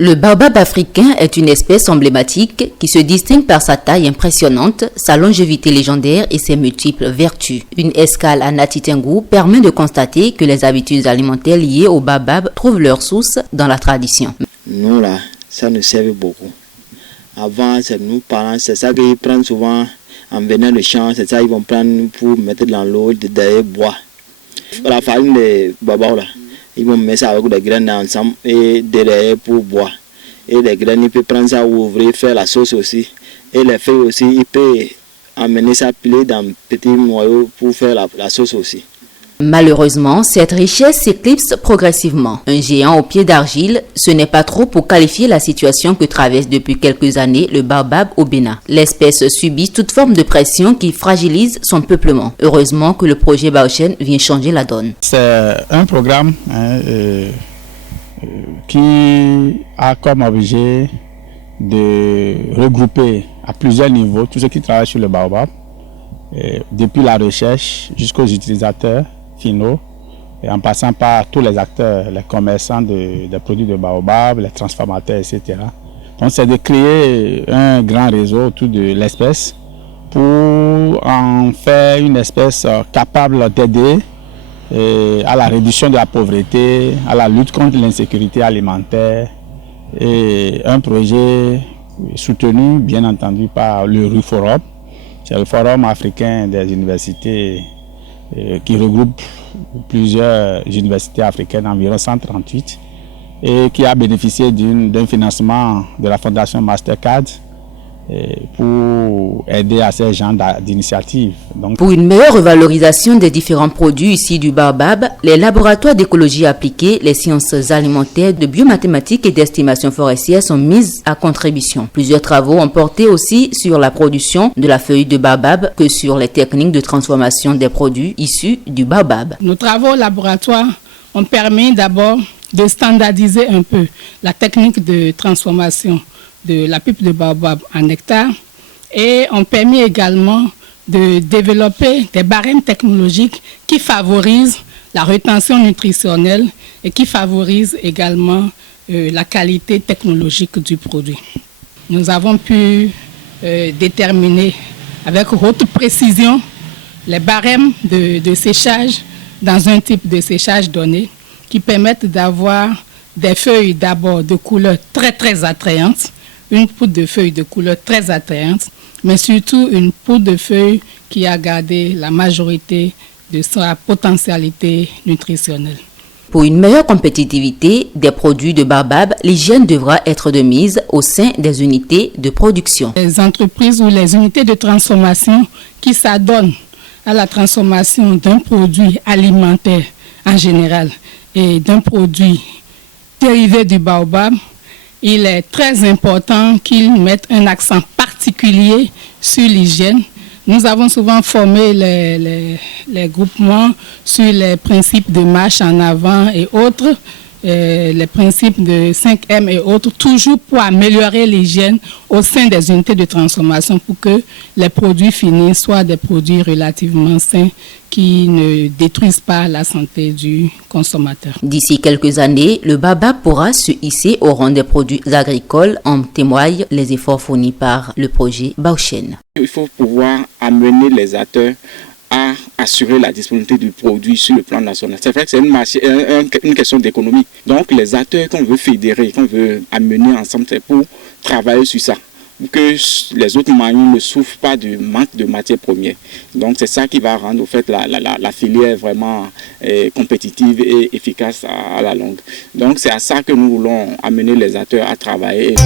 Le baobab africain est une espèce emblématique qui se distingue par sa taille impressionnante, sa longévité légendaire et ses multiples vertus. Une escale à Nati Tengou permet de constater que les habitudes alimentaires liées au baobab trouvent leur source dans la tradition. Nous là, ça nous servait beaucoup. Avant, c'est nous parents, c'est ça qu'ils prennent souvent en venant le champ, c'est ça qu'ils vont prendre pour mettre dans l'eau, derrière bois. La farine de baobab là. Ils vont mettre ça avec des graines ensemble et derrière pour boire. Et les graines, ils peuvent prendre ça, ouvrir, faire la sauce aussi. Et les feuilles aussi, ils peuvent amener ça plié dans petits noyaux pour faire la sauce aussi. Malheureusement, cette richesse s'éclipse progressivement. Un géant au pied d'argile, ce n'est pas trop pour qualifier la situation que traverse depuis quelques années le baobab au Bénin. L'espèce subit toute forme de pression qui fragilise son peuplement. Heureusement que le projet Baochen vient changer la donne. C'est un programme qui a comme objet de regrouper à plusieurs niveaux tous ceux qui travaillent sur le baobab, depuis la recherche jusqu'aux utilisateurs finaux, et en passant par tous les acteurs, les commerçants des produits de baobab, les transformateurs, etc. Donc c'est de créer un grand réseau autour de l'espèce pour en faire une espèce capable d'aider à la réduction de la pauvreté, à la lutte contre l'insécurité alimentaire, et un projet soutenu bien entendu par le RUFOROP. C'est le Forum africain des universités qui regroupe plusieurs universités africaines, environ 138, et qui a bénéficié d'un financement de la Fondation Mastercard pour aider à ces genres d'initiatives. Pour une meilleure revalorisation des différents produits issus du baobab, les laboratoires d'écologie appliquée, les sciences alimentaires, de biomathématiques et d'estimation forestière sont mis à contribution. Plusieurs travaux ont porté aussi sur la production de la feuille de baobab que sur les techniques de transformation des produits issus du baobab. Nos travaux au laboratoire ont permis d'abord de standardiser un peu la technique de transformation de la pulpe de baobab en nectar, et ont permis également de développer des barèmes technologiques qui favorisent la rétention nutritionnelle et qui favorisent également la qualité technologique du produit. Nous avons pu déterminer avec haute précision les barèmes de séchage dans un type de séchage donné qui permettent d'avoir des feuilles d'abord de couleur très attrayante, une poudre de feuilles de couleur très attrayante, mais surtout une poudre de feuilles qui a gardé la majorité de sa potentialité nutritionnelle. Pour une meilleure compétitivité des produits de baobab, l'hygiène devra être de mise au sein des unités de production. Les entreprises ou les unités de transformation qui s'adonnent à la transformation d'un produit alimentaire en général et d'un produit dérivé du baobab, il est très important qu'ils mettent un accent particulier sur l'hygiène. Nous avons souvent formé les groupements sur les principes de marche en avant et autres, les principes de 5M et autres, toujours pour améliorer l'hygiène au sein des unités de transformation pour que les produits finis soient des produits relativement sains qui ne détruisent pas la santé du consommateur. D'ici quelques années, le baobab pourra se hisser au rang des produits agricoles, en témoignent les efforts fournis par le projet Baochen. Il faut pouvoir amener les acteurs à assurer la disponibilité du produit sur le plan national. C'est vrai que c'est une question d'économie. Donc les acteurs qu'on veut fédérer, qu'on veut amener ensemble, c'est pour travailler sur ça, pour que les autres maillons ne souffrent pas du manque de matières premières. Donc c'est ça qui va rendre au fait la filière vraiment compétitive et efficace à la longue. Donc c'est à ça que nous voulons amener les acteurs à travailler.